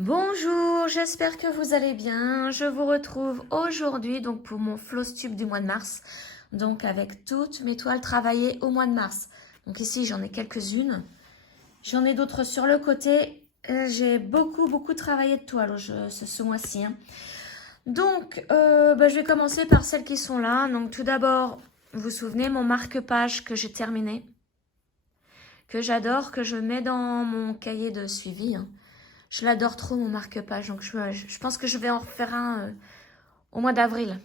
Bonjour, j'espère que vous allez bien. Je vous retrouve aujourd'hui donc pour mon floss tube du mois de mars. Donc avec toutes mes toiles travaillées au mois de mars. Donc ici j'en ai quelques-unes. J'en ai d'autres sur le côté. J'ai beaucoup travaillé de toiles ce mois-ci. Donc je vais commencer par celles qui sont là. Donc tout d'abord, vous vous souvenez mon marque-page que j'ai terminé. Que j'adore, que je mets dans mon cahier de suivi. Je l'adore trop mon marque-page, donc je pense que je vais en refaire un au mois d'avril.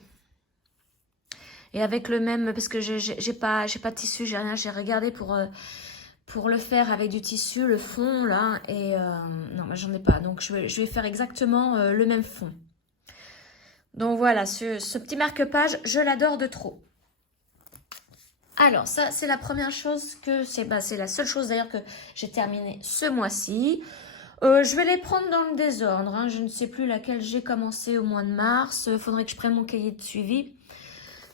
Et avec le même, parce que j'ai pas de tissu, j'ai rien, j'ai regardé pour le faire avec du tissu, le fond là, et non, j'en ai pas, donc je vais faire exactement le même fond. Donc voilà, ce petit marque-page, je l'adore de trop. Alors ça, c'est la première chose c'est la seule chose d'ailleurs que j'ai terminé ce mois-ci. Je vais les prendre dans le désordre. Je ne sais plus laquelle j'ai commencé au mois de mars. Il faudrait que je prenne mon cahier de suivi.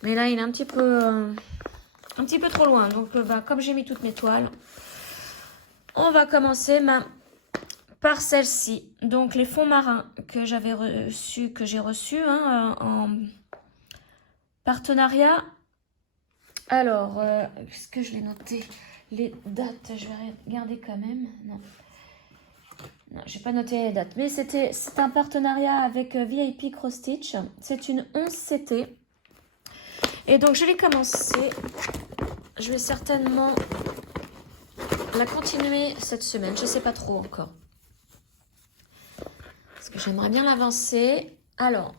Mais là, il est un petit peu trop loin. Donc, comme j'ai mis toutes mes toiles, on va commencer par celle-ci. Donc, les fonds marins que j'ai reçus en partenariat. Alors, est-ce que je l'ai noté? Les dates, je vais regarder quand même. Non. Non, j'ai pas noté les dates, mais c'est un partenariat avec VIP Cross Stitch. C'est une 11CT. Et donc, je l'ai commencé. Je vais certainement la continuer cette semaine. Je sais pas trop encore. Parce que j'aimerais bien l'avancer. Alors,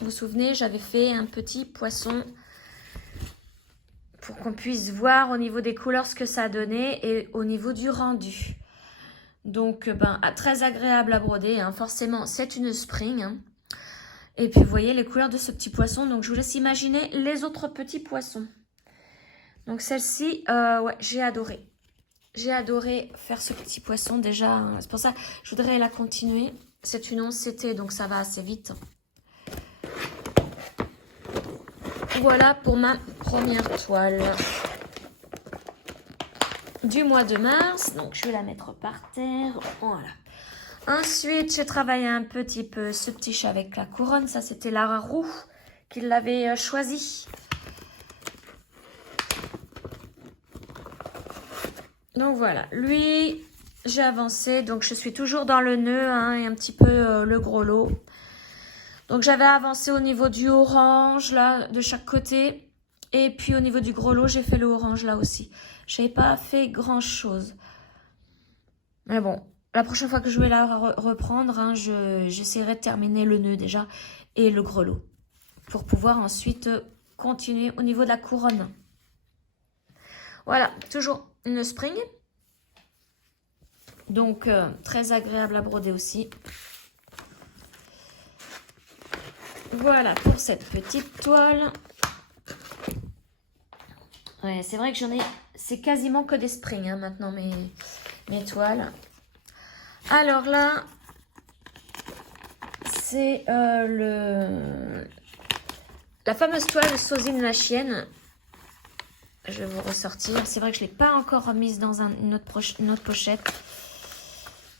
vous vous souvenez, j'avais fait un petit poisson pour qu'on puisse voir au niveau des couleurs ce que ça a donné et au niveau du rendu. Donc, très agréable à broder. Forcément, c'est une spring. Et puis, vous voyez les couleurs de ce petit poisson. Donc, je vous laisse imaginer les autres petits poissons. Donc, celle-ci, ouais, j'ai adoré. J'ai adoré faire ce petit poisson déjà. C'est pour ça que je voudrais la continuer. C'est une 11CT, donc ça va assez vite. Voilà pour ma première toile du mois de mars. Donc, je vais la mettre par terre. Voilà. Ensuite, j'ai travaillé un petit peu ce petit chat avec la couronne. Ça, c'était Lara Roux qui l'avait choisi. Donc, voilà. Lui, j'ai avancé. Donc, je suis toujours dans le nœud et un petit peu le gros lot. Donc, j'avais avancé au niveau du orange, là, de chaque côté. Et puis, au niveau du gros lot, j'ai fait le orange, là aussi. Je n'avais pas fait grand-chose. Mais bon, la prochaine fois que je vais la reprendre, j'essaierai de terminer le nœud déjà et le grelot. Pour pouvoir ensuite continuer au niveau de la couronne. Voilà, toujours une spring. Donc, très agréable à broder aussi. Voilà pour cette petite toile. Ouais, c'est vrai que j'en ai... C'est quasiment que des springs maintenant, mes toiles. Alors là, c'est la fameuse toile Sozine la chienne. Je vais vous ressortir. C'est vrai que je ne l'ai pas encore mise dans une autre pochette.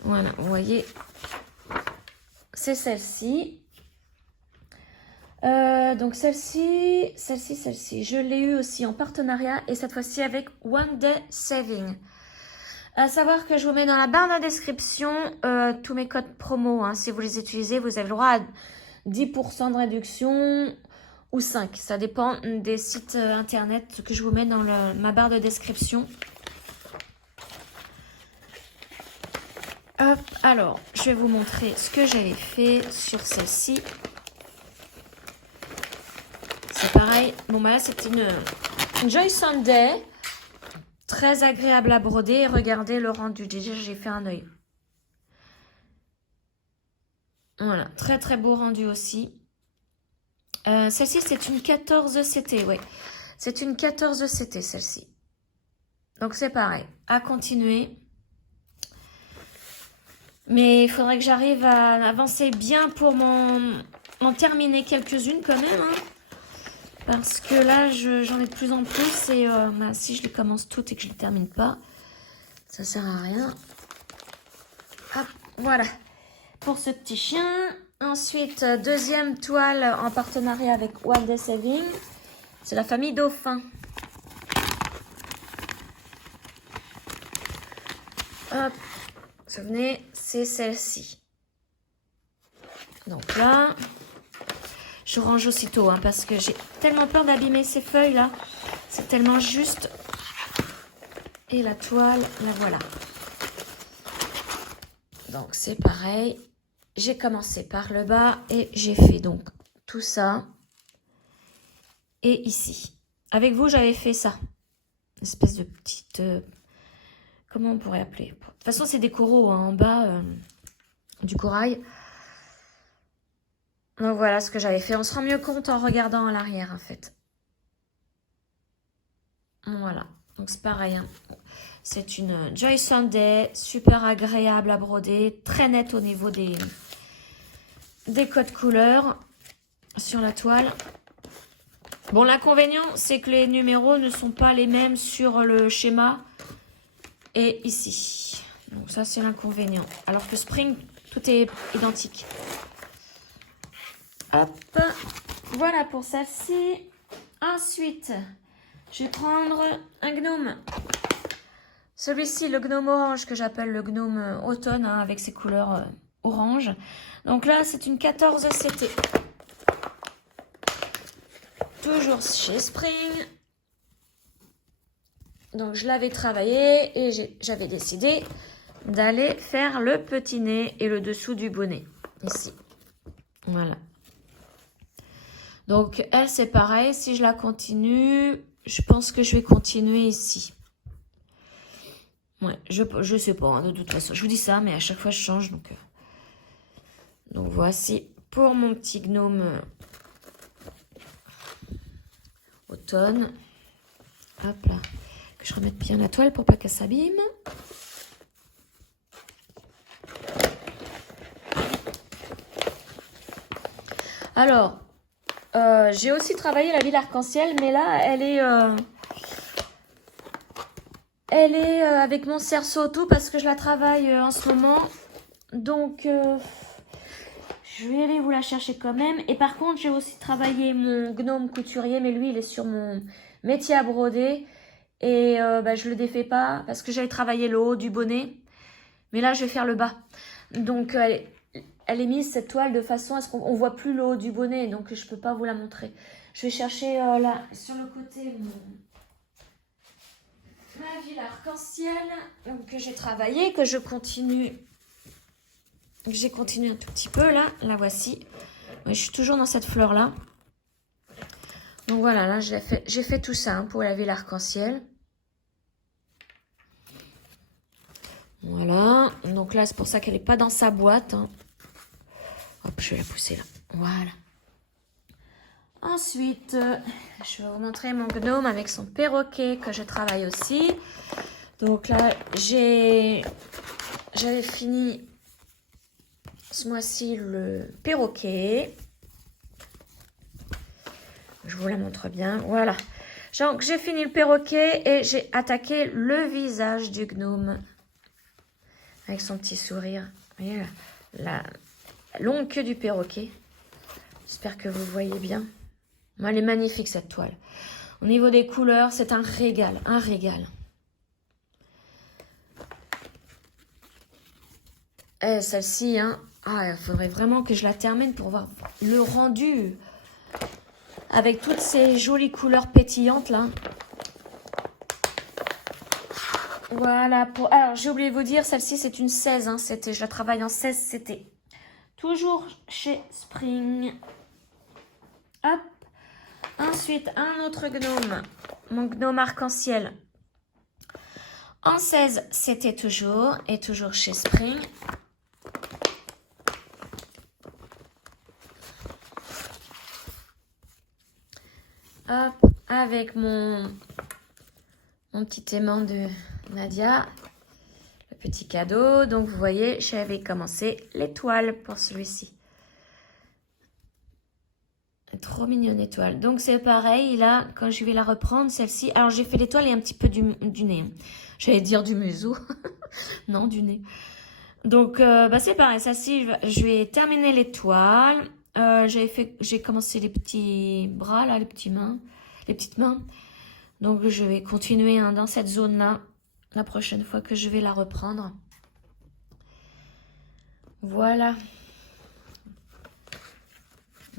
Voilà, vous voyez. C'est celle-ci. Donc celle-ci. Je l'ai eu aussi en partenariat et cette fois-ci avec One Day Saving. À savoir que je vous mets dans la barre de description tous mes codes promo. Si vous les utilisez, vous avez le droit à 10% de réduction ou 5%. Ça dépend des sites internet que je vous mets dans ma barre de description. Hop, alors, je vais vous montrer ce que j'avais fait sur celle-ci. C'est pareil. Bon, là, c'était une Joy Sunday. Très agréable à broder. Regardez le rendu. Déjà, j'ai fait un œil. Voilà. Très beau rendu aussi. Celle-ci, c'est une 14CT. Oui. C'est une 14CT, celle-ci. Donc, c'est pareil. À continuer. Mais il faudrait que j'arrive à avancer bien pour m'en terminer quelques-unes quand même. Parce que là, j'en ai de plus en plus. Et si je les commence toutes et que je ne les termine pas, ça sert à rien. Hop, voilà. pour ce petit chien. Ensuite, deuxième toile en partenariat avec One Day Saving. C'est la famille Dauphin. Hop, souvenez, c'est celle-ci. Donc là, je range aussitôt hein, parce que j'ai tellement peur d'abîmer ces feuilles-là. C'est tellement juste. Et la toile, la voilà. Donc c'est pareil. J'ai commencé par le bas et j'ai fait donc tout ça. Et ici. Avec vous, j'avais fait ça. Une espèce de petite... comment on pourrait appeler? De toute façon, c'est des coraux hein, en bas du corail. Donc voilà ce que j'avais fait. On se rend mieux compte en regardant à l'arrière en fait. Voilà. Donc c'est pareil. Hein. C'est une Joy Sunday. Super agréable à broder. Très nette au niveau des codes couleurs sur la toile. Bon, l'inconvénient, c'est que les numéros ne sont pas les mêmes sur le schéma et ici. Donc ça, c'est l'inconvénient. Alors que Spring, tout est identique. Hop, voilà pour celle-ci. Ensuite, je vais prendre un gnome. Celui-ci, le gnome orange, que j'appelle le gnome automne, hein, avec ses couleurs orange. Donc là, c'est une 14 CT. Toujours chez Spring. Donc je l'avais travaillé et j'avais décidé d'aller faire le petit nez et le dessous du bonnet. Ici. Voilà. Donc elle c'est pareil. Si je la continue, je pense que je vais continuer ici. Ouais, je sais pas, hein, de toute façon. Je vous dis ça, mais à chaque fois je change. Donc voici pour mon petit gnome automne. Hop là. Que je remette bien la toile pour pas qu'elle s'abîme. Alors, j'ai aussi travaillé la ville arc-en-ciel, mais là, elle est avec mon cerceau tout parce que je la travaille en ce moment. Donc, je vais aller vous la chercher quand même. Et par contre, j'ai aussi travaillé mon gnome couturier, mais lui, il est sur mon métier à broder. Et je le défais pas parce que j'avais travaillé le haut du bonnet. Mais là, je vais faire le bas. Donc, elle est mise, cette toile, de façon à ce qu'on ne voit plus le haut du bonnet. Donc, je ne peux pas vous la montrer. Je vais chercher là, sur le côté, ma ville arc-en-ciel. Que j'ai travaillé, que je continue. J'ai continué un tout petit peu là. La voici. Ouais, je suis toujours dans cette fleur-là. Donc voilà, là, j'ai fait tout ça hein, pour la ville arc-en-ciel. Voilà. Donc là, c'est pour ça qu'elle n'est pas dans sa boîte. Hein. Hop, je vais la pousser là. Voilà. Ensuite, je vais vous montrer mon gnome avec son perroquet que je travaille aussi. Donc là, j'avais fini ce mois-ci le perroquet. Je vous la montre bien. Voilà. Donc, j'ai fini le perroquet et j'ai attaqué le visage du gnome. Avec son petit sourire. Vous voyez la longue queue du perroquet. J'espère que vous voyez bien. Elle est magnifique cette toile. Au niveau des couleurs, c'est un régal. Un régal. Et celle-ci, hein. Ah, il faudrait vraiment que je la termine pour voir le rendu. Avec toutes ces jolies couleurs pétillantes là. Voilà. Alors, j'ai oublié de vous dire, celle-ci, c'est une 16. Hein, je la travaille en 16 CT. Toujours chez Spring. Hop. Ensuite, un autre gnome. Mon gnome arc-en-ciel. En 16 CT toujours. Et toujours chez Spring. Hop. Avec mon petit aimant de Nadia. Le petit cadeau. Donc, vous voyez, j'avais commencé l'étoile pour celui-ci. Trop mignonne étoile. Donc, c'est pareil, là, quand je vais la reprendre, celle-ci. Alors, j'ai fait l'étoile et un petit peu du nez. J'allais dire du museau. Non, du nez. Donc, c'est pareil. Ça, si, je vais terminer les toiles. J'ai commencé les petits bras, là, les petites mains. Donc, je vais continuer hein, dans cette zone-là la prochaine fois que je vais la reprendre. Voilà.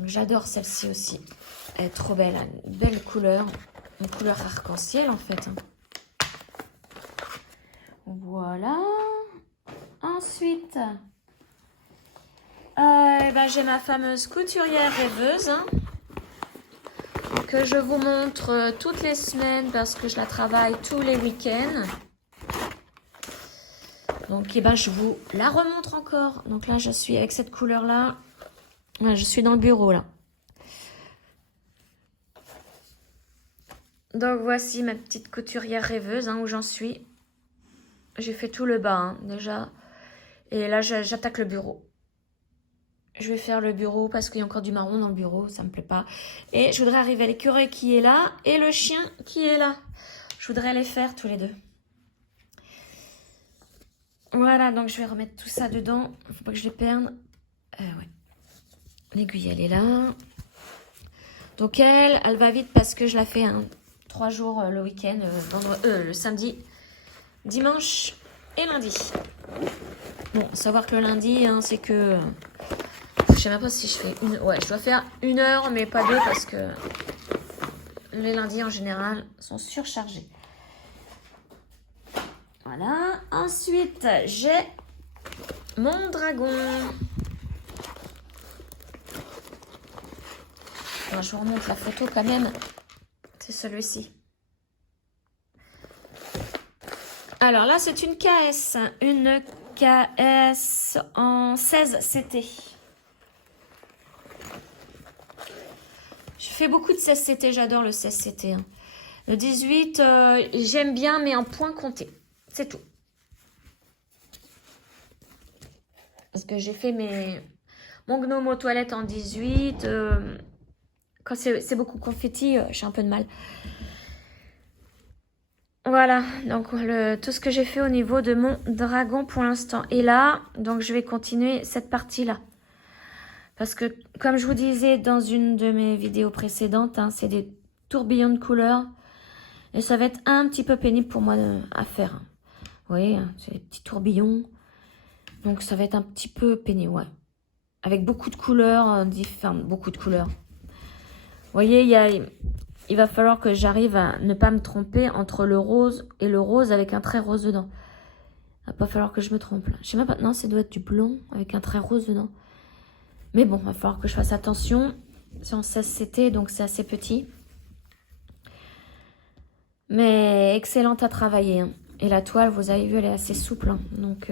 J'adore celle-ci aussi. Elle est trop belle, hein. Une belle couleur. Une couleur arc-en-ciel, en fait. Voilà. Ensuite, j'ai ma fameuse couturière rêveuse hein, que je vous montre toutes les semaines parce que je la travaille tous les week-ends. Donc, je vous la remontre encore. Donc là, je suis avec cette couleur-là. Je suis dans le bureau, là. Donc, voici ma petite couturière rêveuse hein, où j'en suis. J'ai fait tout le bas, hein, déjà. Et là, j'attaque le bureau. Je vais faire le bureau parce qu'il y a encore du marron dans le bureau. Ça me plaît pas. Et je voudrais arriver à l'écureuil qui est là et le chien qui est là. Je voudrais les faire tous les deux. Voilà, donc je vais remettre tout ça dedans. Il ne faut pas que je les perde. Ouais. L'aiguille, elle est là. Donc elle va vite parce que je la fais 3 jours le week-end, le samedi, dimanche et lundi. Bon, savoir que le lundi, hein, c'est que... je sais même pas si je fais une... Ouais, je dois faire 1 heure, mais pas 2 parce que les lundis en général sont surchargés. Voilà. Ensuite, j'ai mon dragon. Alors, je vous remonte la photo quand même. C'est celui-ci. Alors là, c'est une KS. Une KS en 16 CT. Je fais beaucoup de 16 CT. J'adore le 16 CT. Hein. Le 18, j'aime bien, mais en points comptés. C'est tout. Parce que j'ai fait mon gnome aux toilettes en 18. Quand c'est beaucoup confetti, j'ai un peu de mal. Voilà, donc tout ce que j'ai fait au niveau de mon dragon pour l'instant. Et là, donc je vais continuer cette partie-là. Parce que, comme je vous disais dans une de mes vidéos précédentes, hein, c'est des tourbillons de couleurs. Et ça va être un petit peu pénible pour moi à faire. Vous voyez, c'est des petits tourbillons. Donc ça va être un petit peu pénible, ouais. Avec beaucoup de couleurs différentes, beaucoup de couleurs. Vous voyez, il va falloir que j'arrive à ne pas me tromper entre le rose et le rose avec un trait rose dedans. Il va pas falloir que je me trompe là. Je sais même pas, non, ça doit être du blanc avec un trait rose dedans. Mais bon, il va falloir que je fasse attention. C'est en 16 CT, donc c'est assez petit. Mais excellente à travailler. Hein. Et la toile, vous avez vu, elle est assez souple. Hein. Donc,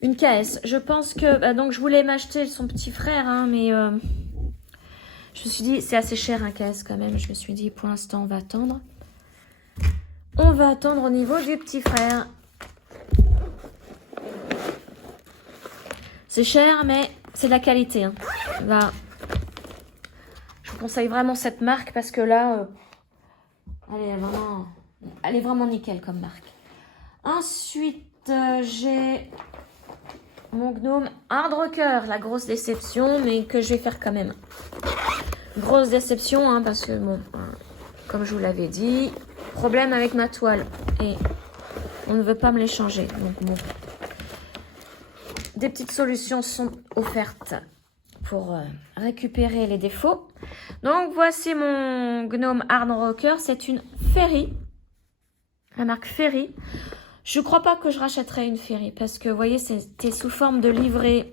une KS. Je pense que... donc, je voulais m'acheter son petit frère, hein, mais... je me suis dit, c'est assez cher un KS quand même. Je me suis dit, pour l'instant, on va attendre. On va attendre au niveau du petit frère. C'est cher, mais c'est de la qualité. Hein. Là, je vous conseille vraiment cette marque parce que là, elle est vraiment nickel comme marque. Ensuite, j'ai mon gnome Hard Rocker, la grosse déception, mais que je vais faire quand même. Grosse déception, hein, parce que, bon, comme je vous l'avais dit, problème avec ma toile. Et on ne veut pas me les changer. Donc, bon. Des petites solutions sont offertes pour récupérer les défauts. Donc, voici mon gnome Hard Rocker. C'est une Ferry. La marque Ferry. Je ne crois pas que je rachèterai une Ferry. Parce que, vous voyez, c'était sous forme de livret.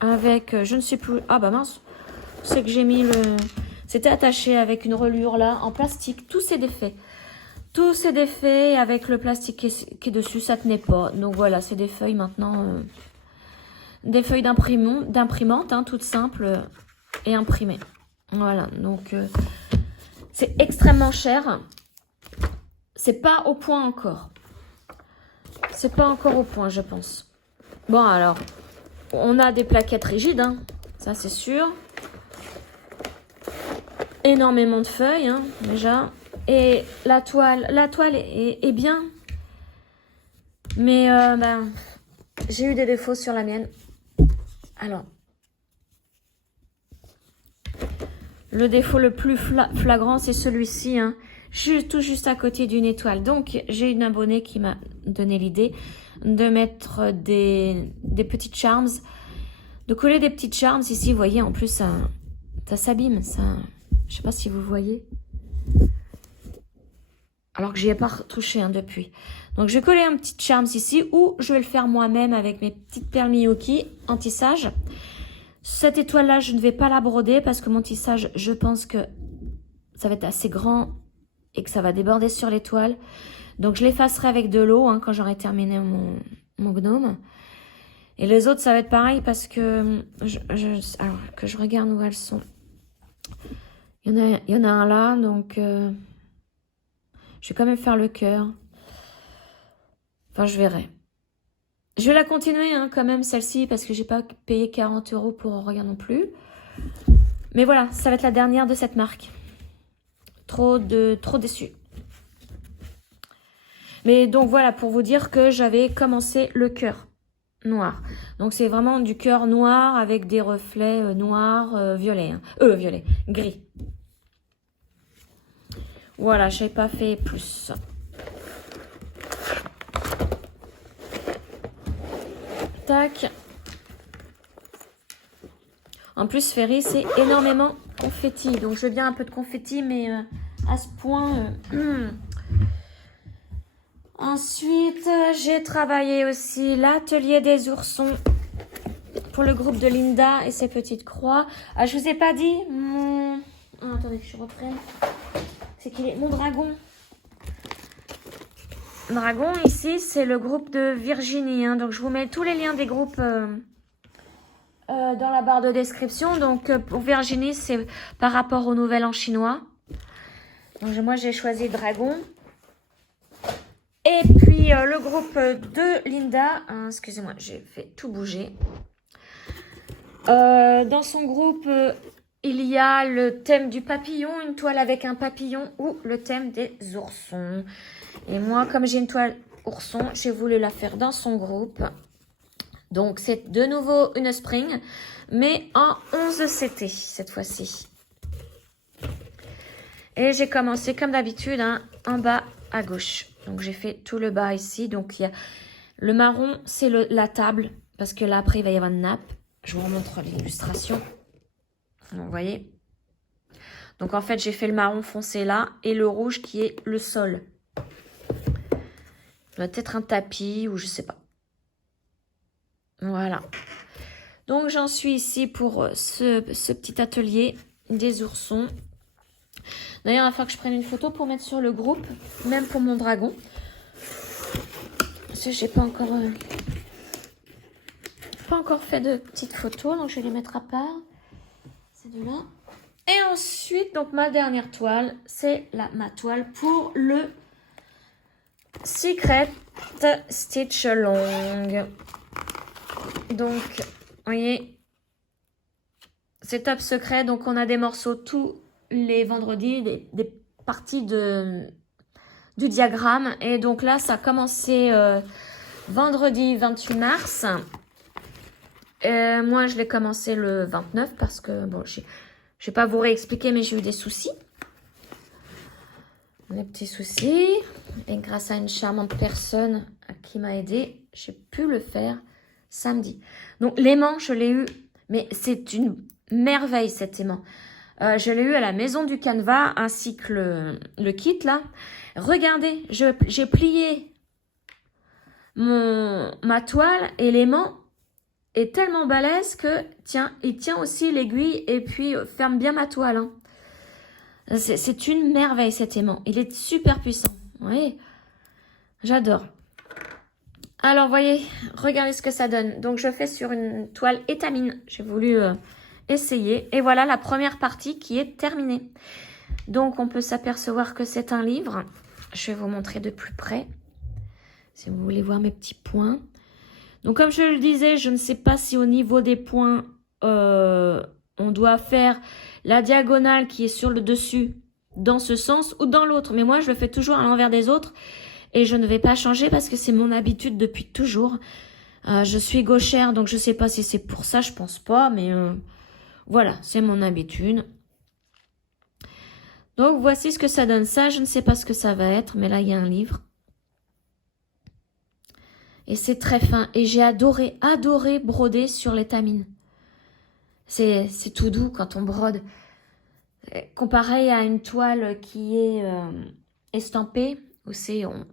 Avec, je ne sais plus. Ah, bah mince. C'est que j'ai mis le... C'était attaché avec une reliure là, en plastique. Tout s'est défait. Tout s'est défait avec le plastique qui est dessus. Ça tenait pas. Donc voilà, c'est des feuilles maintenant. Des feuilles d'imprimante, hein, toutes simples et imprimées. Voilà, donc c'est extrêmement cher. C'est pas au point encore. C'est pas encore au point, je pense. Bon, alors, on a des plaquettes rigides, hein, ça c'est sûr. Énormément de feuilles, hein, déjà. Et la toile est bien. Mais ben, j'ai eu des défauts sur la mienne. Alors, le défaut le plus flagrant, c'est celui-ci, hein, tout juste à côté d'une étoile. Donc, j'ai une abonnée qui m'a donné l'idée de mettre des petites charms, de coller des petites charms ici. Vous voyez, en plus, ça s'abîme. Je sais pas si vous voyez. Alors que j'y ai pas touché hein, depuis. Donc, je vais coller un petit charms ici ou je vais le faire moi-même avec mes petites perles Miyuki en tissage. Cette étoile-là, je ne vais pas la broder parce que mon tissage, je pense que ça va être assez grand et que ça va déborder sur l'étoile. Donc, je l'effacerai avec de l'eau hein, quand j'aurai terminé mon gnome. Et les autres, ça va être pareil parce que... alors, que je regarde où elles sont. Il y en a un là, donc... je vais quand même faire le cœur. Enfin, je verrai. Je vais la continuer hein, quand même, celle-ci, parce que j'ai pas payé 40 € pour rien non plus. Mais voilà, ça va être la dernière de cette marque. Trop déçue. Mais donc voilà, pour vous dire que j'avais commencé le cœur noir. Donc c'est vraiment du cœur noir avec des reflets noirs, violets. Hein. Violet, gris. Voilà, je n'ai pas fait plus. Tac. En plus, Ferry, c'est énormément confetti. Donc, je veux bien un peu de confetti, mais à ce point... Ensuite, j'ai travaillé aussi l'atelier des oursons pour le groupe de Linda et ses petites croix. Ah, je vous ai pas dit mon... Oh, attendez que je reprenne. C'est qu'il est mon dragon. Dragon, ici, c'est le groupe de Virginie. Hein. Donc, je vous mets tous les liens des groupes dans la barre de description. Donc, pour Virginie, c'est par rapport au nouvel an chinois. Donc, moi, j'ai choisi Dragon. Et puis, le groupe de Linda. Excusez-moi, j'ai fait tout bouger. Dans son groupe, il y a le thème du papillon, une toile avec un papillon ou le thème des oursons. Et moi, comme j'ai une toile ourson, j'ai voulu la faire dans son groupe. Donc, c'est de nouveau une spring, mais en 11 CT cette fois-ci. Et j'ai commencé comme d'habitude hein, en bas à gauche. Donc, j'ai fait tout le bas ici. Donc, il y a le marron, c'est la table, parce que là, après, il va y avoir une nappe. Je vous remontre l'illustration. Vous voyez. Donc, en fait, j'ai fait le marron foncé là et le rouge qui est le sol. Peut-être un tapis ou je sais pas. Voilà. Donc, j'en suis ici pour ce petit atelier des oursons. D'ailleurs, il va falloir que je prenne une photo pour mettre sur le groupe, même pour mon dragon. Parce que j'ai pas encore fait de petites photos, donc je vais les mettre à part. Ces deux-là. Et ensuite, donc ma dernière toile, c'est ma toile pour le Secret Stitch Long. Donc, vous voyez, c'est top secret. Donc, on a des morceaux tous les vendredis, des parties du diagramme. Et donc là, ça a commencé vendredi 28 mars. Moi, je l'ai commencé le 29 parce que, bon, je vais pas vous réexpliquer, mais j'ai eu des soucis. Des petits soucis. Et grâce à une charmante personne qui m'a aidé, j'ai pu le faire samedi. Donc, l'aimant, je l'ai eu, mais c'est une merveille cet aimant. Je l'ai eu à la maison du Canva, ainsi que le kit, là. Regardez, j'ai plié ma toile et l'aimant est tellement balèze que, tiens, il tient aussi l'aiguille et puis ferme bien ma toile. Hein. C'est une merveille cet aimant. Il est super puissant. Vous voyez, j'adore. Alors, voyez, regardez ce que ça donne. Donc, je fais sur une toile étamine. J'ai voulu essayer. Et voilà la première partie qui est terminée. Donc, on peut s'apercevoir que c'est un livre. Je vais vous montrer de plus près. Si vous voulez voir mes petits points. Donc, comme je le disais, je ne sais pas si au niveau des points, on doit faire la diagonale qui est sur le dessus dans ce sens ou dans l'autre. Mais moi, je le fais toujours à l'envers des autres. Et je ne vais pas changer parce que c'est mon habitude depuis toujours. Je suis gauchère, donc je sais pas si c'est pour ça, je pense pas, mais voilà, c'est mon habitude. Donc voici ce que ça donne ça, je ne sais pas ce que ça va être, mais là il y a un livre. Et c'est très fin, et j'ai adoré broder sur l'étamine. C'est tout doux quand on brode. Comparé à une toile qui est estampée, où c'est on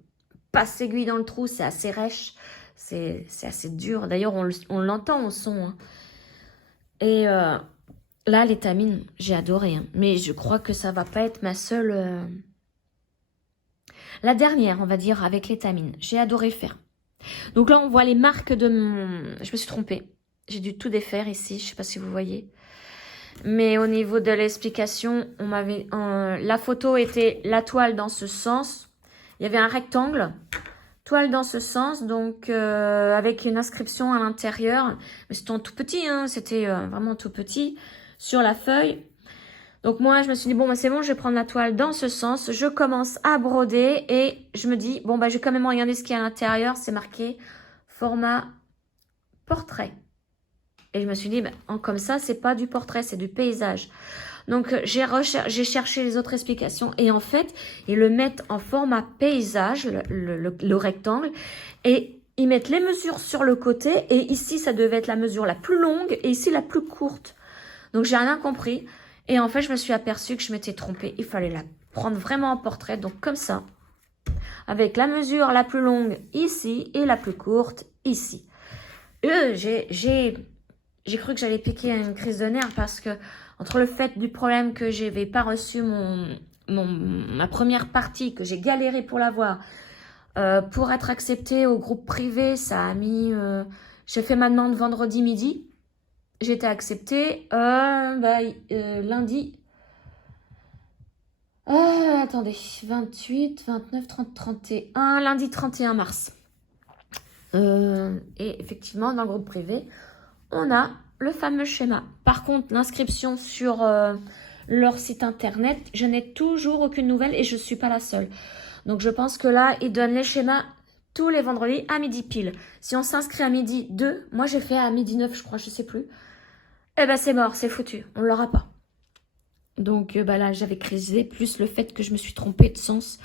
passe l'aiguille dans le trou, c'est assez rêche, c'est assez dur. D'ailleurs, on l'entend au son. Hein. Et là, l'étamine, j'ai adoré. Hein. Mais je crois que ça va pas être ma seule... La dernière, on va dire, avec l'étamine. J'ai adoré faire. Donc là, on voit les marques de mon... Je me suis trompée. J'ai dû tout défaire ici, je sais pas si vous voyez. Mais au niveau de l'explication, on m'avait la photo était la toile dans ce sens. Il y avait un rectangle, toile dans ce sens, donc avec une inscription à l'intérieur. Mais c'était en tout petit, hein, c'était vraiment tout petit sur la feuille. Donc moi, je me suis dit, bon, bah, c'est bon, je vais prendre la toile dans ce sens. Je commence à broder et je me dis, bon, bah, je vais quand même regarder ce qu'il y a à l'intérieur. C'est marqué format portrait. Et je me suis dit, ben, comme ça, c'est pas du portrait, c'est du paysage. Donc, j'ai cherché les autres explications. Et en fait, ils le mettent en format paysage, le rectangle. Et ils mettent les mesures sur le côté. Et ici, ça devait être la mesure la plus longue. Et ici, la plus courte. Donc, j'ai rien compris. Et en fait, je me suis aperçue que je m'étais trompée. Il fallait la prendre vraiment en portrait. Donc, comme ça. Avec la mesure la plus longue ici. Et la plus courte ici. J'ai cru que j'allais piquer une crise de nerfs parce que entre le fait du problème que je n'avais pas reçu ma première partie, que j'ai galéré pour l'avoir, pour être acceptée au groupe privé, ça a mis... j'ai fait ma demande vendredi midi, j'ai été acceptée lundi... attendez, 28, 29, 30, 31, lundi 31 mars. Et effectivement, dans le groupe privé, on a le fameux schéma. Par contre, l'inscription sur leur site internet, je n'ai toujours aucune nouvelle et je ne suis pas la seule. Donc, je pense que là, ils donnent les schémas tous les vendredis à midi pile. Si on s'inscrit à midi 2, moi j'ai fait à midi 9, je crois, je ne sais plus. Eh ben, c'est mort, c'est foutu. On ne l'aura pas. Donc, là, j'avais crisé, plus le fait que je me suis trompée de sens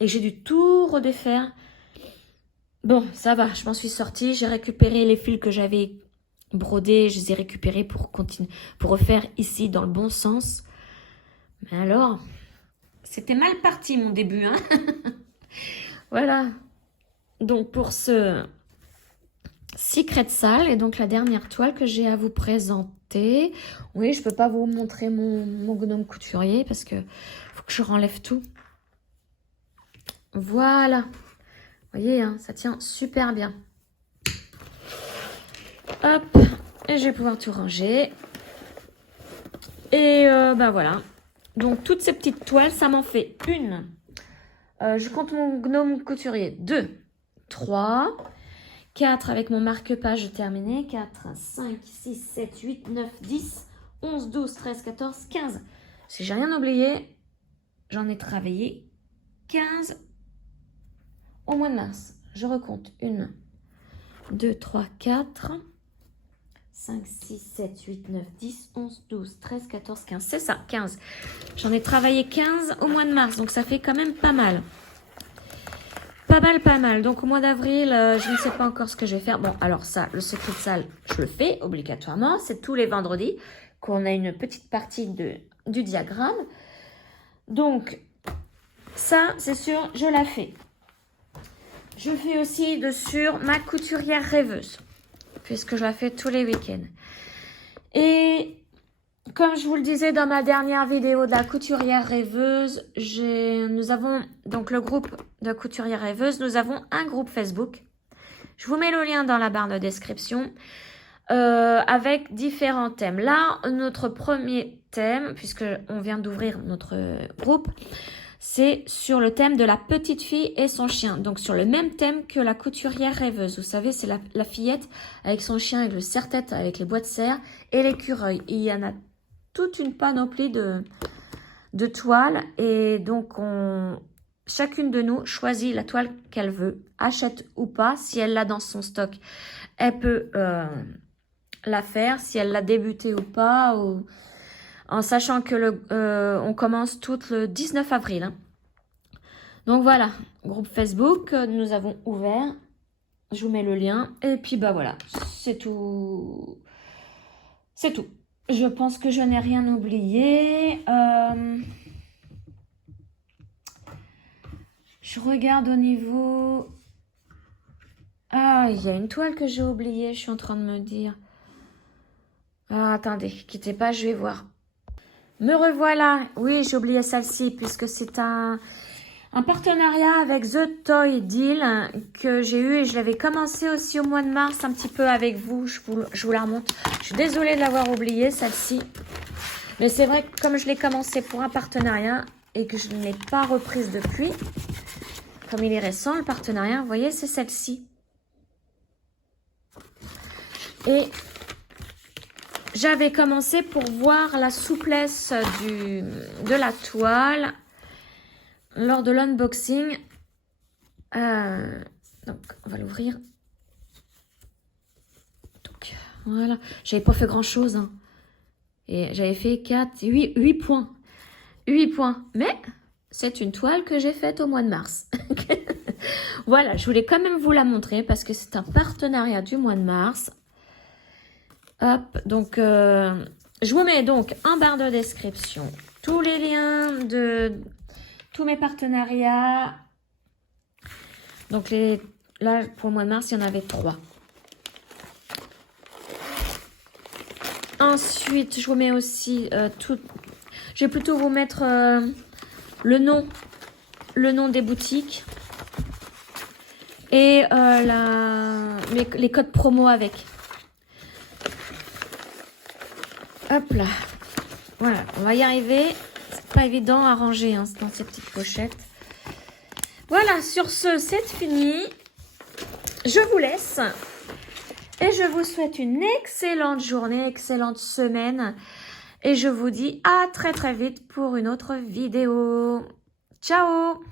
et j'ai dû tout redéfaire. Bon, ça va, je m'en suis sortie. J'ai récupéré les fils que j'avais brodés, je les ai récupérés pour continuer, pour refaire ici dans le bon sens. Mais alors, c'était mal parti mon début, hein. Voilà. Donc pour ce Secret Salle, et donc la dernière toile que j'ai à vous présenter. Oui, je peux pas vous montrer mon gnome couturier parce que faut que je renlève tout. Voilà. Vous voyez, hein, ça tient super bien. Hop, et je vais pouvoir tout ranger. Et voilà. Donc, toutes ces petites toiles, ça m'en fait une. Je compte mon gnome couturier. 2, 3, 4 avec mon marque-page terminé. 4, 5, 6, 7, 8, 9, 10, 11, 12, 13, 14, 15. Si j'ai rien oublié, j'en ai travaillé 15 au mois de mars. Je recompte. 1, 2, 3, 4... 5, 6, 7, 8, 9, 10, 11, 12, 13, 14, 15. C'est ça, 15. J'en ai travaillé 15 au mois de mars, donc ça fait quand même pas mal. Pas mal. Donc au mois d'avril, je ne sais pas encore ce que je vais faire. Bon, alors ça, le secret de salle, je le fais obligatoirement. C'est tous les vendredis qu'on a une petite partie du diagramme. Donc, ça, c'est sûr, je la fais. Je fais aussi sur ma couturière rêveuse, puisque je la fais tous les week-ends. Et comme je vous le disais dans ma dernière vidéo de la couturière rêveuse, nous avons donc le groupe de couturière rêveuse, nous avons un groupe Facebook. Je vous mets le lien dans la barre de description avec différents thèmes. Là, notre premier thème, puisque on vient d'ouvrir notre groupe, c'est sur le thème de la petite fille et son chien. Donc, sur le même thème que la couturière rêveuse. Vous savez, c'est la fillette avec son chien, avec le serre-tête, avec les bois de serre et l'écureuil. Il y en a toute une panoplie de toiles. Et donc, chacune de nous choisit la toile qu'elle veut, achète ou pas. Si elle l'a dans son stock, elle peut la faire, si elle l'a débutée ou pas, en sachant que on commence toutes le 19 avril. Hein. Donc voilà, groupe Facebook, nous avons ouvert. Je vous mets le lien. Et puis bah voilà, c'est tout. C'est tout. Je pense que je n'ai rien oublié. Je regarde au niveau... Ah, il y a une toile que j'ai oubliée, je suis en train de me dire. Ah, attendez, quittez pas, je vais voir. Me revoilà. Oui, j'ai oublié celle-ci, puisque c'est un partenariat avec The Toy Deal que j'ai eu et je l'avais commencé aussi au mois de mars, un petit peu avec vous. Je vous la remonte. Je suis désolée de l'avoir oubliée, celle-ci. Mais c'est vrai que comme je l'ai commencé pour un partenariat et que je ne l'ai pas reprise depuis, comme il est récent, le partenariat, vous voyez, c'est celle-ci. Et j'avais commencé pour voir la souplesse de la toile lors de l'unboxing. Donc, on va l'ouvrir. Donc, voilà. J'avais pas fait grand-chose. Hein. Et j'avais fait 8 points. 8 points. Mais c'est une toile que j'ai faite au mois de mars. Voilà, je voulais quand même vous la montrer parce que c'est un partenariat du mois de mars. Hop, donc je vous mets donc en barre de description tous les liens de tous mes partenariats. Donc là, pour le mois de mars, il y en avait 3. Ensuite, je vous mets aussi tout. Je vais plutôt vous mettre le nom des boutiques et les codes promo avec. Hop là. Voilà, on va y arriver. C'est pas évident à ranger hein, dans ces petites pochettes. Voilà, sur ce, c'est fini. Je vous laisse. Et je vous souhaite une excellente journée, excellente semaine. Et je vous dis à très très vite pour une autre vidéo. Ciao!